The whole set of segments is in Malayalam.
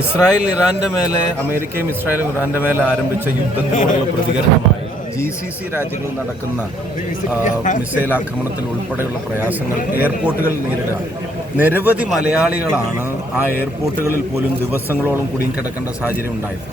ഇസ്രായേൽ ഇറാന്റെ മേലെ അമേരിക്കയും ഇസ്രായേലും ഇറാന്റെ മേലെ ആരംഭിച്ച യുദ്ധത്തിനോടുള്ള പ്രതികരണമായി GCC രാജ്യങ്ങളിൽ നടക്കുന്ന മിസൈൽ ആക്രമണത്തിൽ ഉൾപ്പെടെയുള്ള പ്രയാസങ്ങൾ എയർപോർട്ടുകൾ നേരിടുകയാണ്. നിരവധി മലയാളികളാണ് ആ എയർപോർട്ടുകളിൽ പോലും ദിവസങ്ങളോളം കുടുങ്ങിക്കിടക്കേണ്ട സാഹചര്യം ഉണ്ടായത്.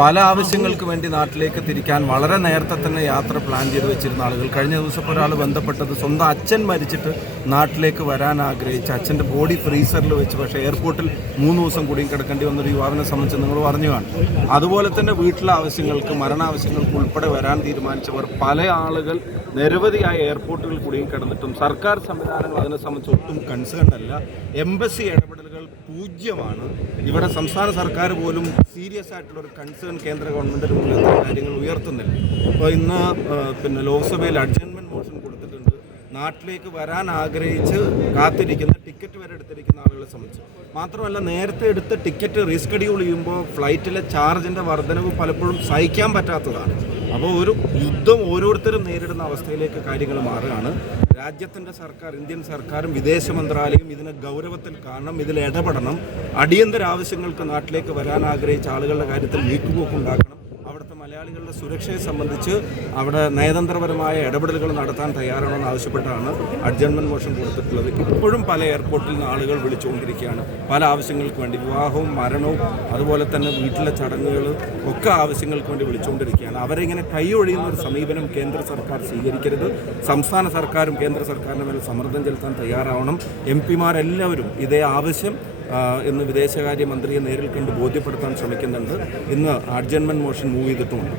പല ആവശ്യങ്ങൾക്ക് വേണ്ടി നാട്ടിലേക്ക് തിരിക്കാൻ വളരെ നേരത്തെ തന്നെ യാത്ര പ്ലാൻ ചെയ്ത് വെച്ചിരുന്ന ആളുകൾ കഴിഞ്ഞ ദിവസം ഒരാൾ ബന്ധപ്പെട്ടത് സ്വന്തം അച്ഛൻ മരിച്ചിട്ട് നാട്ടിലേക്ക് വരാൻ ആഗ്രഹിച്ച് അച്ഛൻ്റെ ബോഡി ഫ്രീസറിൽ വെച്ച് പക്ഷേ എയർപോർട്ടിൽ 3 ദിവസം കുടുങ്ങിക്കിടക്കേണ്ടി വന്നൊരു യുവാവിനെ സംബന്ധിച്ച് നിങ്ങൾ പറഞ്ഞു കാണും. അതുപോലെ തന്നെ വീട്ടിലെ ആവശ്യങ്ങൾക്ക് മരണാവശ്യങ്ങൾക്ക് ഉൾപ്പെടെ വരാൻ തീരുമാനിച്ചവർ പല ആളുകൾ നിരവധിയായ എയർപോർട്ടുകൾ കുടുങ്ങിക്കിടന്നിട്ടും സർക്കാർ സംവിധാനങ്ങൾ അതിനെ സംബന്ധിച്ച് ഒട്ടും കൺസേൺ അല്ല. എംബസി ഇടപെടലുകൾ പൂജ്യമാണ്. ഇവിടെ സംസ്ഥാന സർക്കാർ പോലും സീരിയസ് ആയിട്ടുള്ളൊരു കൺസേൺ കേന്ദ്ര ഗവൺമെൻറ്റിന് മുന്നിൽ എത്ര കാര്യങ്ങൾ ഉയർത്തുന്നില്ല. ഇപ്പോൾ ഇന്ന് ലോക്സഭയിൽ അഡ്ജർമെൻറ്റ് മോഷൻ കൊടുത്തിട്ടുണ്ട്. നാട്ടിലേക്ക് വരാൻ ആഗ്രഹിച്ച് കാത്തിരിക്കുന്ന ടിക്കറ്റ് വരെ എടുത്തിരിക്കുന്ന ആളുകളെ സംബന്ധിച്ച് മാത്രമല്ല, നേരത്തെ എടുത്ത് ടിക്കറ്റ് റീസ്കെഡ്യൂൾ ചെയ്യുമ്പോൾ ഫ്ലൈറ്റിലെ ചാർജിൻ്റെ വർധനവ് പലപ്പോഴും സഹിക്കാൻ പറ്റാത്തതാണ്. അപ്പോൾ ഒരു യുദ്ധം ഓരോരുത്തരും നേരിടുന്ന അവസ്ഥയിലേക്ക് കാര്യങ്ങൾ മാറുകയാണ്. രാജ്യത്തിൻ്റെ സർക്കാർ, ഇന്ത്യൻ സർക്കാരും വിദേശ മന്ത്രാലയം ഇതിനെ ഗൗരവത്തിൽ കാണണം, ഇതിൽ ഇടപെടണം. അടിയന്തര ആവശ്യങ്ങൾക്ക് നാട്ടിലേക്ക് വരാൻ ആഗ്രഹിച്ച ആളുകളുടെ കാര്യത്തിൽ നീക്കുപോക്കുണ്ടാക്കണം. അവിടുത്തെ മലയാളികളുടെ സുരക്ഷയെ സംബന്ധിച്ച് അവിടെ നയതന്ത്രപരമായ ഇടപെടലുകൾ നടത്താൻ തയ്യാറാണെന്ന് ആവശ്യപ്പെട്ടാണ് അഡ്ജർമെൻറ്റ് മോഷൻ കൊടുത്തിട്ടുള്ളത്. ഇപ്പോഴും പല എയർപോർട്ടിൽ നിന്ന് ആളുകൾ വിളിച്ചുകൊണ്ടിരിക്കുകയാണ് പല ആവശ്യങ്ങൾക്ക് വേണ്ടി. വിവാഹവും മരണവും അതുപോലെ തന്നെ വീട്ടിലെ ചടങ്ങുകൾ ഒക്കെ ആവശ്യങ്ങൾക്ക് വേണ്ടി വിളിച്ചുകൊണ്ടിരിക്കുകയാണ്. അവരെ ഇങ്ങനെ കൈയൊഴിയുന്ന ഒരു സമീപനം കേന്ദ്ര സർക്കാർ സ്വീകരിക്കരുത്. സംസ്ഥാന സർക്കാരും കേന്ദ്ര സർക്കാരിൻ്റെ മേൽ സമ്മർദ്ദം ചെലുത്താൻ തയ്യാറാവണം. MP മാരെല്ലാവരും ഇതേ ആവശ്യം ഇന്ന് വിദേശകാര്യമന്ത്രിയെ നേരിൽ കണ്ട് ബോധ്യപ്പെടുത്താൻ ശ്രമിക്കുന്നുണ്ട്. ഇന്ന് അഡ്ജർമെൻറ്റ് മോഷൻ മൂവ് ചെയ്തിട്ടുമുണ്ട്.